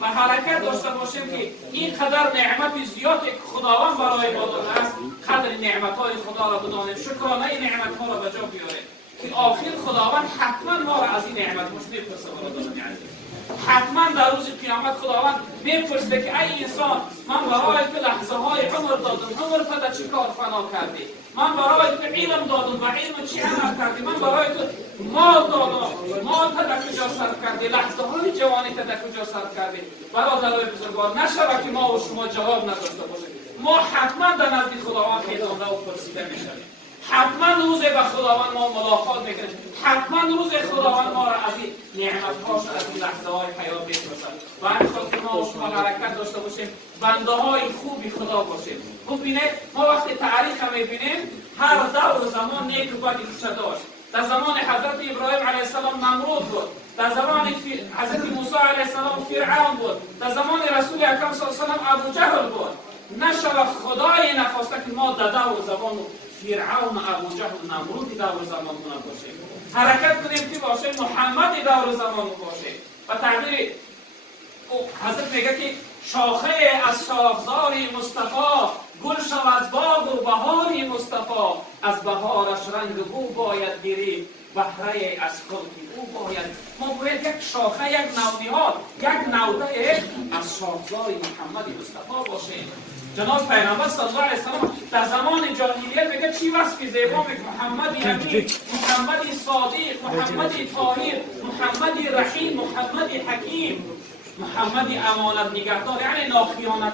و حرکت داشته باشیم که این قدر نعمت زیادی که خداوند برای ما داده است، قدر نعمت های خدا را بدانیم، شکرانه نعمت ها را به جا بیاریم که آخر خداوند حتما ما را از این نعمت مش میپرسه. برادران عزیز، حتما در روز قیامت خداوند میپرسه که ای انسان، من برای تو لحظه های عمر دادم، عمر تو در چه کار فنا کردی؟ من برای تو علم دادم و علم چی عمل کردی؟ من برای تو مال دادم، مال تو در کجا صرف کردی؟ لحظه های جوانی تو در کجا صرف کردی؟ برادرای بزرگوار، نشود که ما و شما جواب نداشته باشیم. ما حتما در نزد خداوند خیزانده و پرسیده میشویم. حتما روز به خداوند ما ملاقات میکنیم. حتما روز خداوند ما را از این نعمت‌هاش، از این لحظه‌های حیات می‌پرسد. و همین خاطر ما و شما حرکت داشته باشیم، بنده‌های خوبی خدا باشیم. خوب بینید، ما وقتی تاریخ می‌بینیم، هر دور و زمان نیک و بدی داشت. در زمان حضرت ابراهیم علیه السلام نمرود بود. در زمان حضرت موسی علیه السلام فرعون بود. در زمان رسول اکرم صلی الله علیه و آله ابو جهل بود. نشود خدای نخواسته که ما در دور زمان فرعون، ابو جهل، نمرود دور زمان باشیم. حرکت کنیم که باشه محمد دور زمان باشه. و تعبیر حضرت میگه که شاخه از شاخزار مصطفی، گل شو از باغ و بهار مصطفی، از بهارش رنگ بو باید گیریم، بهره از خلق او باید. ما باید یک شاخه، یک نونهاد، یک نوده از شاخزار محمد مصطفی باشیم. جناب پیغمبر صلی الله علیه وسلم در زمان جاهلیت میگه چی وصف زیبا میگه؟ محمد امین، محمد صادق، محمد طاهر، محمد رحیم، محمد حکیم، محمد امانت نگهدار، یعنی ناخیانت.